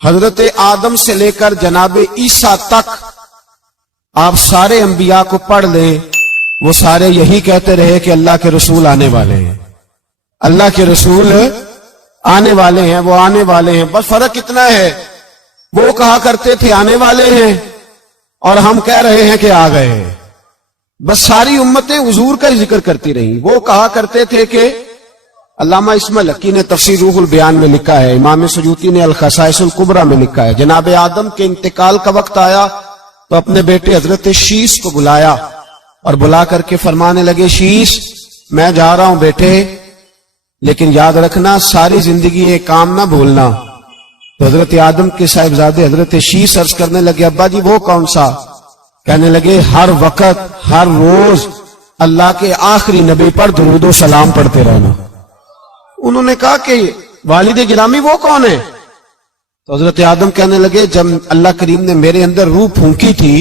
حضرت آدم سے لے کر جناب عیسیٰ تک آپ سارے انبیاء کو پڑھ لیں، وہ سارے یہی کہتے رہے کہ اللہ کے رسول آنے والے ہیں، اللہ کے رسول آنے والے ہیں، وہ آنے والے ہیں۔ بس فرق اتنا ہے، وہ کہا کرتے تھے آنے والے ہیں اور ہم کہہ رہے ہیں کہ آ گئے ہیں۔ بس ساری امتیں حضور کا ذکر کرتی رہیں۔ وہ کہا کرتے تھے کہ علامہ اسماعیل حقی نے تفسیر روح البیان میں لکھا ہے، امام سیوطی نے الخصائص الکبریٰ میں لکھا ہے، جناب آدم کے انتقال کا وقت آیا تو اپنے بیٹے حضرت شیش کو بلایا اور بلا کر کے فرمانے لگے، شیش میں جا رہا ہوں بیٹے، لیکن یاد رکھنا ساری زندگی یہ کام نہ بھولنا۔ تو حضرت آدم کے صاحبزادے حضرت شیش عرض کرنے لگے، ابا جی وہ کون سا؟ کہنے لگے ہر وقت ہر روز اللہ کے آخری نبی پر درود و سلام پڑھتے رہنا۔ انہوں نے کہا کہ والد گرامی وہ کون ہے؟ تو حضرت آدم کہنے لگے، جب اللہ کریم نے میرے اندر روح پھونکی تھی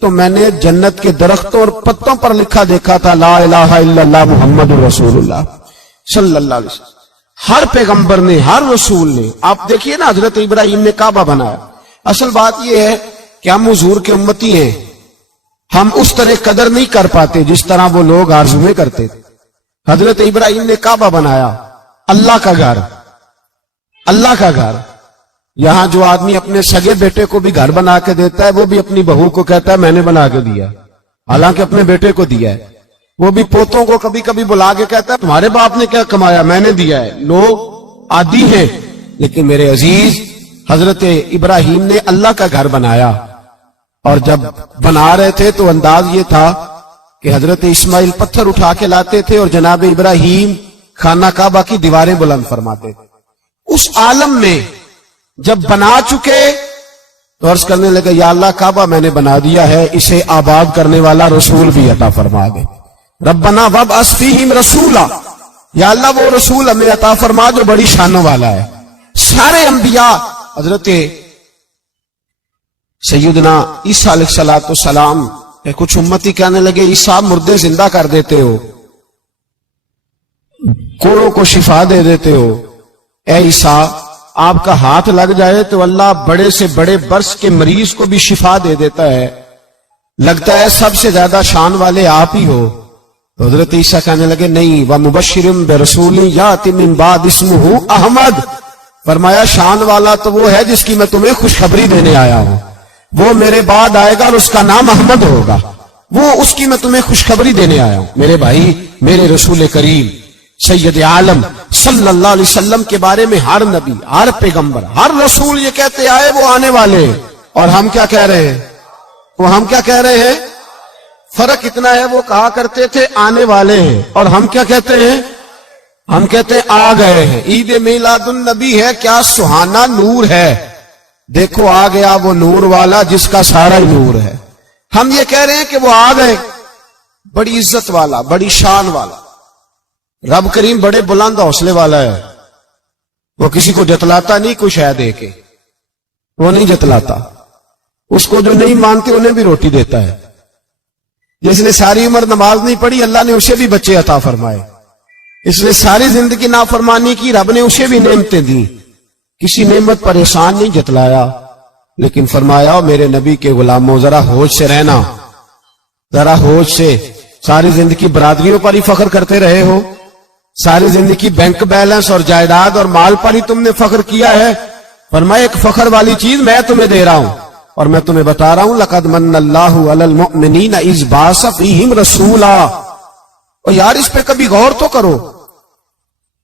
تو میں نے جنت کے درختوں اور پتوں پر لکھا دیکھا تھا لا الہ الا اللہ محمد رسول اللہ صلی اللہ علیہ وسلم۔ ہر پیغمبر نے، ہر رسول نے، آپ دیکھیے نا حضرت ابراہیم نے کعبہ بنایا۔ اصل بات یہ ہے کہ ہم حضور کے امتی ہیں، ہم اس طرح قدر نہیں کر پاتے جس طرح وہ لوگ آرزویں کرتے تھے۔ حضرت ابراہیم نے کعبہ بنایا، اللہ کا گھر، اللہ کا گھر۔ یہاں جو آدمی اپنے سگے بیٹے کو بھی گھر بنا کے دیتا ہے، وہ بھی اپنی بہو کو کہتا ہے میں نے بنا کے دیا، حالانکہ اپنے بیٹے کو دیا ہے۔ وہ بھی پوتوں کو کبھی کبھی بلا کے کہتا ہے تمہارے باپ نے کیا کمایا، میں نے دیا ہے۔ لوگ عادی ہیں، لیکن میرے عزیز حضرت ابراہیم نے اللہ کا گھر بنایا، اور جب بنا رہے تھے تو انداز یہ تھا کہ حضرت اسماعیل پتھر اٹھا کے لاتے تھے اور جناب ابراہیم خانہ کعبہ کی دیواریں بلند فرماتے تھے۔ اس عالم میں جب بنا چکے تو عرض کرنے لگے یا اللہ کعبہ میں نے بنا دیا ہے، اسے آباد کرنے والا رسول بھی عطا فرما دے۔ ربنا وابعث فیہم رسولا، یا اللہ وہ رسول ہمیں عطا فرما جو بڑی شانوں والا ہے۔ سارے انبیاء حضرت سیدنا عیسیٰ علیہ السلام کچھ امتی کہنے لگے عیسیٰ مردے زندہ کر دیتے ہو، کوڑوں کو شفا دے دیتے ہو، اے عیسیٰ آپ کا ہاتھ لگ جائے تو اللہ بڑے سے بڑے برس کے مریض کو بھی شفا دے دیتا ہے، لگتا ہے سب سے زیادہ شان والے آپ ہی ہو۔ تو حضرت عیسیٰ کہنے لگے نہیں، وَمُبَشِّرٌ بِرَسُولٍ يَأْتِي مِن بَعْدِهِ اسْمُهُ احمد، فرمایا شان والا تو وہ ہے جس کی میں تمہیں خوشخبری دینے آیا ہوں، وہ میرے بعد آئے گا اور اس کا نام احمد ہوگا، وہ اس کی میں تمہیں خوشخبری دینے آیا ہوں۔ میرے بھائی، میرے رسول کریم سید عالم صلی اللہ علیہ وسلم کے بارے میں ہر نبی، ہر پیغمبر، ہر رسول یہ کہتے آئے وہ آنے والے ہیں، اور ہم کیا کہہ رہے ہیں؟ وہ ہم کیا کہہ رہے ہیں؟ فرق اتنا ہے، وہ کہا کرتے تھے آنے والے ہیں، اور ہم کیا کہتے ہیں؟ ہم کہتے ہیں آ گئے ہیں۔ عید میلاد النبی ہے، کیا سہانا نور ہے، دیکھو آ گیا وہ نور والا جس کا سارا ہی نور ہے۔ ہم یہ کہہ رہے ہیں کہ وہ آ گئے، بڑی عزت والا، بڑی شان والا، رب کریم بڑے بلند حوصلے والا ہے، وہ کسی کو جتلاتا نہیں کوئی شے دے کے، وہ نہیں جتلاتا، اس کو جو نہیں مانتے انہیں بھی روٹی دیتا ہے۔ جس نے ساری عمر نماز نہیں پڑھی اللہ نے اسے بھی بچے عطا فرمائے، اس نے ساری زندگی نافرمانی کی رب نے اسے بھی نعمتیں دی، کسی نعمت پر احسان نہیں جتلایا، لیکن فرمایا میرے نبی کے غلاموں ذرا ہوش سے رہنا، ذرا ہوش سے۔ ساری زندگی برادریوں پر ہی فخر کرتے رہے ہو، ساری زندگی بینک بیلنس اور جائیداد اور مال پر ہی تم نے فخر کیا ہے، فرمایا ایک فخر والی چیز میں تمہیں دے رہا ہوں، اور میں تمہیں بتا رہا ہوں لقد من اللہ علی المؤمنین اذ بعث فیہم رسولا۔ اور یار اس پہ کبھی غور تو کرو،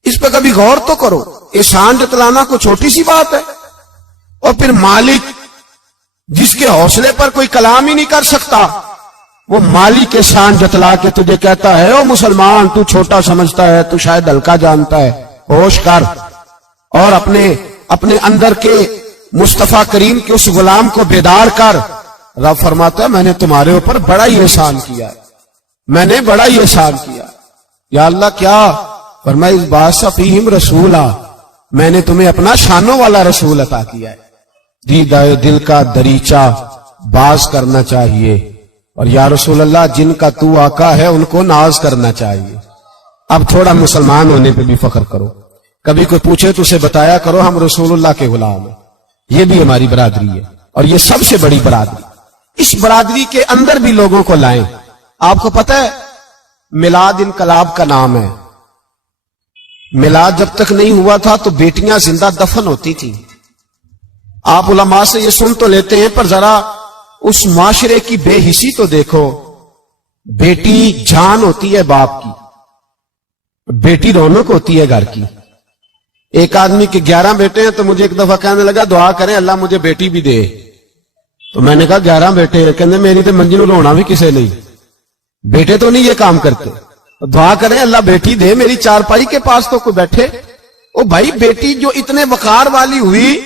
اس پہ کبھی غور تو کرو، احسان جتلانا کوئی چھوٹی سی بات ہے؟ اور پھر مالک جس کے حوصلے پر کوئی کلام ہی نہیں کر سکتا، وہ مالک کے شان جتلا کے تجھے کہتا ہے او مسلمان تو چھوٹا سمجھتا ہے، تو شاید ہلکا جانتا ہے، ہوش کر، اور اپنے اندر کے مصطفیٰ کریم کے اس غلام کو بیدار کر۔ رب فرماتا ہے میں نے تمہارے اوپر بڑا ہی احسان کیا ہے، میں نے بڑا ہی احسان کیا۔ یا اللہ کیا؟ فرمایا اس بعث فیہم رسولا، میں نے تمہیں اپنا شانوں والا رسول عطا کیا ہے۔ دیدہ دل کا دریچہ باز کرنا چاہیے، اور یا رسول اللہ جن کا تو آقا ہے ان کو ناز کرنا چاہیے۔ اب تھوڑا مسلمان ہونے پہ بھی فخر کرو، کبھی کوئی پوچھے تو اسے بتایا کرو ہم رسول اللہ کے غلام ہیں، یہ بھی ہماری برادری ہے اور یہ سب سے بڑی برادری. اس برادری کے اندر بھی لوگوں کو لائیں. آپ کو پتہ ہے میلاد انقلاب کا نام ہے. میلاد جب تک نہیں ہوا تھا تو بیٹیاں زندہ دفن ہوتی تھیں. آپ علماء سے یہ سن تو لیتے ہیں پر ذرا اس معاشرے کی بے حسی تو دیکھو. بیٹی جان ہوتی ہے باپ کی, بیٹی رونق ہوتی ہے گھر کی. ایک آدمی کے 11 بیٹے ہیں تو مجھے ایک دفعہ کہنے لگا دعا کریں اللہ مجھے بیٹی بھی دے. تو میں نے کہا 11 بیٹے ہیں, کہنے میری تو منجی رونا بھی کسے نہیں, بیٹے تو نہیں یہ کام کرتے. دعا کریں اللہ بیٹی دے, میری چارپائی کے پاس تو کوئی بیٹھے. او بھائی بیٹی جو اتنے وقار والی ہوئی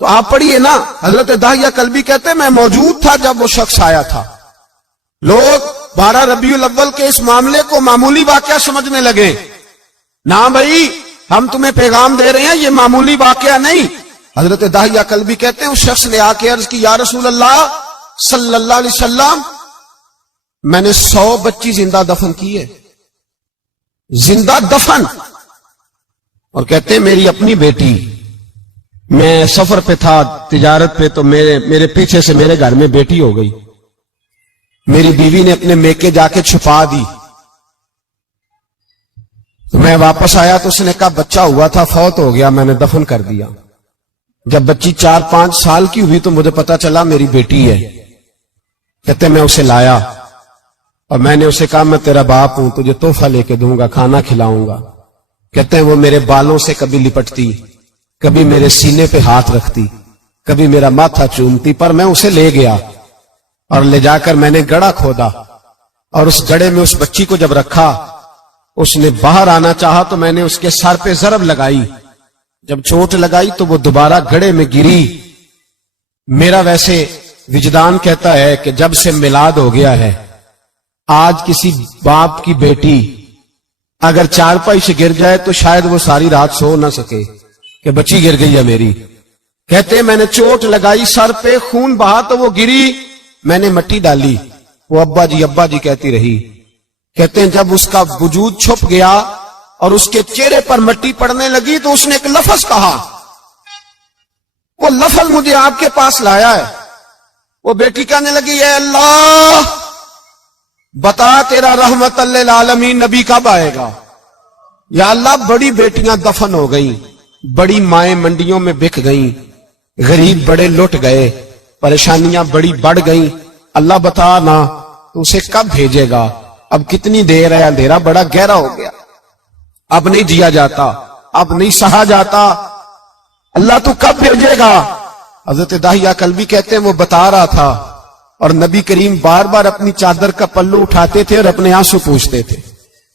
تو آپ پڑھیے نا, حضرت داہیہ کلبی کہتے ہیں میں موجود تھا جب وہ شخص آیا تھا. لوگ 12 ربیع الاول کے اس معاملے کو معمولی واقعہ سمجھنے لگے. نہ بھائی ہم تمہیں پیغام دے رہے ہیں یہ معمولی واقعہ نہیں. حضرت داہیہ کلبی کہتے ہیں اس شخص نے آ کے عرض کی یا رسول اللہ صلی اللہ علیہ وسلم میں نے 100 بچی زندہ دفن کی ہے, زندہ دفن. اور کہتے ہیں میری اپنی بیٹی, میں سفر پہ تھا تجارت پہ تو میرے پیچھے سے میرے گھر میں بیٹی ہو گئی. میری بیوی نے اپنے میکے جا کے چھپا دی. تو میں واپس آیا تو اس نے کہا بچہ ہوا تھا فوت ہو گیا, میں نے دفن کر دیا. جب بچی 4-5 سال کی ہوئی تو مجھے پتا چلا میری بیٹی ہے. کہتے میں اسے لایا اور میں نے اسے کہا میں تیرا باپ ہوں, تجھے تحفہ لے کے دوں گا, کھانا کھلاؤں گا. کہتے ہیں وہ میرے بالوں سے کبھی لپٹتی, کبھی میرے سینے پہ ہاتھ رکھتی, کبھی میرا ماتھا چومتی. پر میں اسے لے گیا اور لے جا کر میں نے گڑھا کھودا اور اس گڑھے میں اس بچی کو جب رکھا, اس نے باہر آنا چاہا تو میں نے اس کے سر پہ ضرب لگائی. جب چوٹ لگائی تو وہ دوبارہ گڑھے میں گری. میرا ویسے وجدان کہتا ہے کہ جب سے میلاد ہو گیا ہے آج کسی باپ کی بیٹی اگر چارپائی سے گر جائے تو شاید وہ ساری رات سو نہ سکے کہ بچی گر گئی ہے میری. کہتے ہیں میں نے چوٹ لگائی سر پہ, خون بہا تو وہ گری, میں نے مٹی ڈالی, وہ ابا جی کہتی رہی. کہتے ہیں جب اس کا وجود چھپ گیا اور اس کے چہرے پر مٹی پڑنے لگی تو اس نے ایک لفظ کہا, وہ لفظ مجھے آپ کے پاس لایا ہے. وہ بیٹی کہنے لگی اے اللہ بتا تیرا رحمت للعالمین نبی کب آئے گا. یا اللہ بڑی بیٹیاں دفن ہو گئیں, بڑی مائیں منڈیوں میں بک گئیں, غریب بڑے لٹ گئے, پریشانیاں بڑی بڑھ گئیں. اللہ بتا نا تو اسے کب بھیجے گا. اب کتنی دیر ہے, اندھیرا بڑا گہرا ہو گیا, اب نہیں جیا جاتا, اب نہیں سہا جاتا, اللہ تو کب بھیجے گا. حضرت داہیہ کلبی کہتے ہیں وہ بتا رہا تھا اور نبی کریم بار بار اپنی چادر کا پلو اٹھاتے تھے اور اپنے آنسو پوچھتے تھے.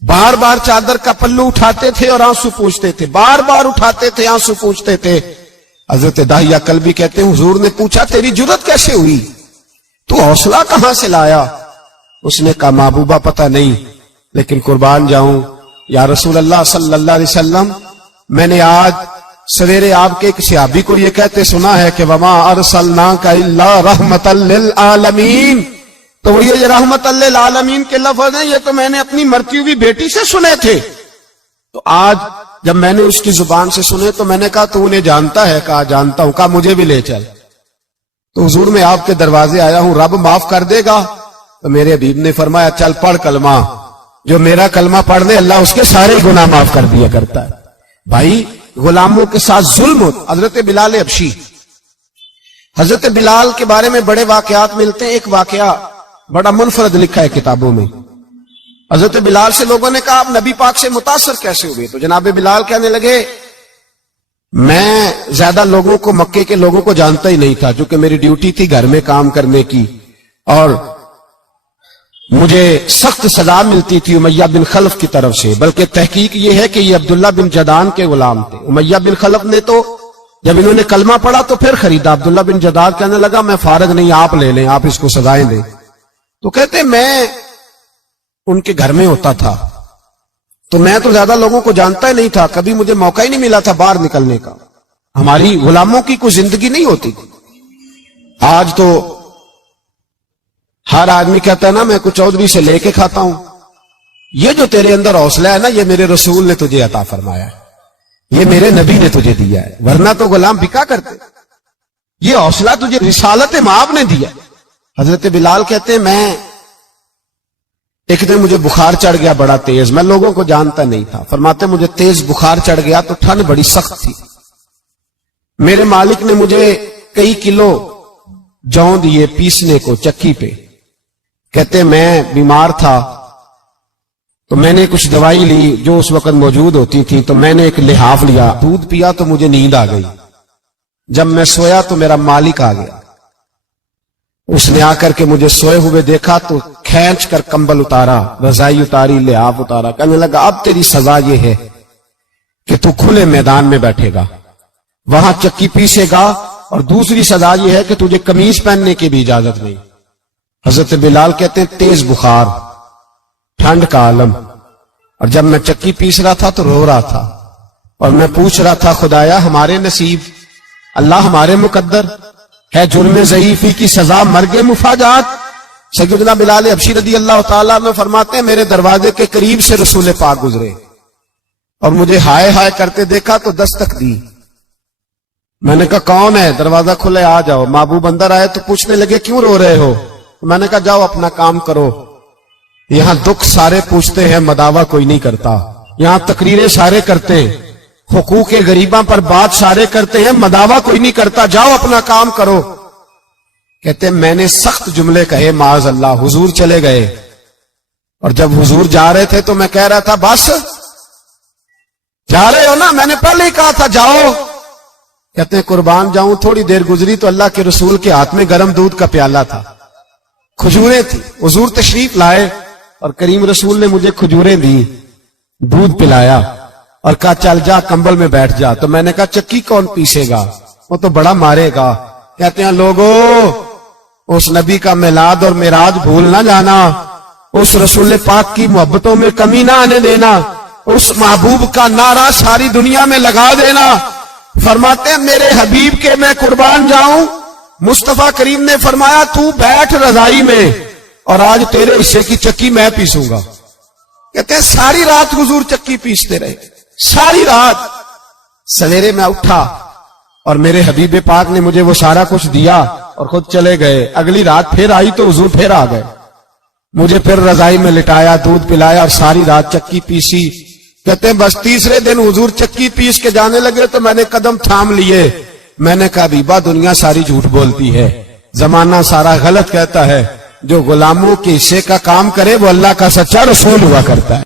بار بار چادر کا پلو اٹھاتے تھے اور آنسو پوچھتے تھے, بار بار اٹھاتے تھے آنسو پوچھتے تھے. حضرت داہیہ کلبی کہتے ہیں حضور نے پوچھا تیری جرت کیسے ہوئی, تو حوصلہ کہاں سے لایا. اس نے کہا محبوبہ پتہ نہیں, لیکن قربان جاؤں یا رسول اللہ صلی اللہ علیہ وسلم میں نے آج سویرے آپ کے ایک صحابی کو یہ کہتے سنا ہے کہ وما ارسلناک الا رحمتا للعالمین. تو یہ رحمت للعالمین کے لفظ ہیں, یہ تو میں نے اپنی مرتی ہوئی بیٹی سے سنے تھے. تو آج جب میں نے اس کی زبان سے سنے تو میں نے کہا تو انہیں جانتا ہے. کہا جانتا ہوں. کہا مجھے بھی لے چل. تو حضور میں آپ کے دروازے آیا ہوں, رب معاف کر دے گا. تو میرے حبیب نے فرمایا چل پڑھ کلمہ, جو میرا کلمہ پڑھ دے اللہ اس کے سارے گناہ معاف کر دیا کرتا ہے. بھائی غلاموں کے ساتھ ظلم ہوتا. حضرت بلال حبشی, حضرت بلال کے بارے میں بڑے واقعات ملتے ہیں. ایک واقعہ بڑا منفرد لکھا ہے کتابوں میں. حضرت بلال سے لوگوں نے کہا آپ نبی پاک سے متاثر کیسے ہوئے. تو جناب بلال کہنے لگے میں زیادہ لوگوں کو, مکے کے لوگوں کو جانتا ہی نہیں تھا, چونکہ میری ڈیوٹی تھی گھر میں کام کرنے کی اور مجھے سخت سزا ملتی تھی امیہ بن خلف کی طرف سے. بلکہ تحقیق یہ ہے کہ یہ عبداللہ بن جدان کے غلام تھے. امیہ بن خلف نے تو جب انہوں نے کلمہ پڑھا تو پھر خریدا. عبداللہ بن جدان کہنے لگا میں فارغ نہیں, آپ لے لیں, آپ اس کو سزائیں دیں. تو کہتے میں ان کے گھر میں ہوتا تھا تو میں تو زیادہ لوگوں کو جانتا ہی نہیں تھا, کبھی مجھے موقع ہی نہیں ملا تھا باہر نکلنے کا. ہماری غلاموں کی کوئی زندگی نہیں ہوتی تھی. آج تو ہر آدمی کہتا ہے نا میں کچھ چودھری سے لے کے کھاتا ہوں. یہ جو تیرے اندر حوصلہ ہے نا یہ میرے رسول نے تجھے عطا فرمایا ہے, یہ میرے نبی نے تجھے دیا ہے, ورنہ تو غلام بکا کرتے. یہ حوصلہ تجھے رسالت مآب نے دیا۔ حضرت بلال کہتے ہیں میں ایک دن مجھے بخار چڑھ گیا بڑا تیز، میں لوگوں کو جانتا نہیں تھا، فرماتے مجھے تیز بخار چڑھ گیا تو ٹھنڈ بڑی سخت تھی، میرے مالک نے مجھے کئی کلو جوں دیے پیسنے کو چکی پہ، کہتے میں بیمار تھا تو میں نے کچھ دوائی لی جو اس وقت موجود ہوتی تھی، تو میں نے ایک لحاف لیا، دودھ پیا تو مجھے نیند آ گئی، جب میں سویا تو میرا مالک آ گیا، اس نے آ کر کے مجھے سوئے ہوئے دیکھا تو کھینچ کر کمبل اتارا، رضائی اتاری، لحاف اتارا، کہنے لگا اب تیری سزا یہ ہے کہ تو کھلے میدان میں بیٹھے گا، وہاں چکی پیسے گا، اور دوسری سزا یہ ہے کہ تجھے قمیض پہننے کی بھی اجازت نہیں۔ حضرت بلال کہتے ہیں تیز بخار، ٹھنڈ کا عالم، اور جب میں چکی پیس رہا تھا تو رو رہا تھا، اور میں پوچھ رہا تھا خدایا ہمارے نصیب، اللہ ہمارے مقدر ہے، جرم ضعیفی کی سزا مرگ مفاجات۔ سیدنا بلال حبشی رضی اللہ تعالیٰ عنہ فرماتے ہیں میرے دروازے کے قریب سے رسول پاک گزرے اور مجھے ہائے ہائے کرتے دیکھا تو دستک دی، میں نے کہا کون ہے؟ دروازہ کھلے آ جاؤ۔ محبوب اندر آئے تو پوچھنے لگے کیوں رو رہے ہو؟ میں نے کہا جاؤ اپنا کام کرو، یہاں دکھ سارے پوچھتے ہیں مداوا کوئی نہیں کرتا، یہاں تقریریں سارے کرتے ہیں، حقوق غریباں پر بات سارے کرتے ہیں، مداوا کوئی نہیں کرتا، جاؤ اپنا کام کرو۔ کہتے ہیں میں نے سخت جملے کہے معاذ اللہ، حضور چلے گئے، اور جب حضور جا رہے تھے تو میں کہہ رہا تھا بس جا رہے ہو نا، میں نے پہلے ہی کہا تھا جاؤ۔ کہتے ہیں قربان جاؤں، تھوڑی دیر گزری تو اللہ کے رسول کے ہاتھ میں گرم دودھ کا پیالہ تھا، کھجوریں تھی، حضور تشریف لائے اور کریم رسول نے مجھے کھجوریں دی، دودھ پلایا اور کہا چل جا کمبل میں بیٹھ جا۔ تو میں نے کہا چکی کون پیسے گا؟ وہ تو بڑا مارے گا۔ کہتے ہیں لوگو اس نبی کا میلاد اور معراج بھول نہ جانا، اس رسول پاک کی محبتوں میں کمی نہ آنے دینا، اس محبوب کا نعرہ ساری دنیا میں لگا دینا۔ فرماتے ہیں میرے حبیب کے میں قربان جاؤں، مصطفیٰ کریم نے فرمایا تو بیٹھ رضائی میں اور آج تیرے حصے کی چکی میں پیسوں گا۔ کہتے ہیں ساری رات حضور چکی پیستے رہے، ساری رات۔ سویرے میں اٹھا اور میرے حبیب پاک نے مجھے وہ سارا کچھ دیا اور خود چلے گئے۔ اگلی رات پھر آئی تو حضور پھر آ گئے، مجھے پھر رضائی میں لٹایا، دودھ پلایا اور ساری رات چکی پیسی۔ کہتے ہیں بس تیسرے دن حضور چکی پیس کے جانے لگے تو میں نے قدم تھام لیے، میں نے کہا حبیبہ دنیا ساری جھوٹ بولتی ہے، زمانہ سارا غلط کہتا ہے، جو غلاموں کے حصے کا کام کرے وہ اللہ کا سچا رسول ہوا کرتا ہے۔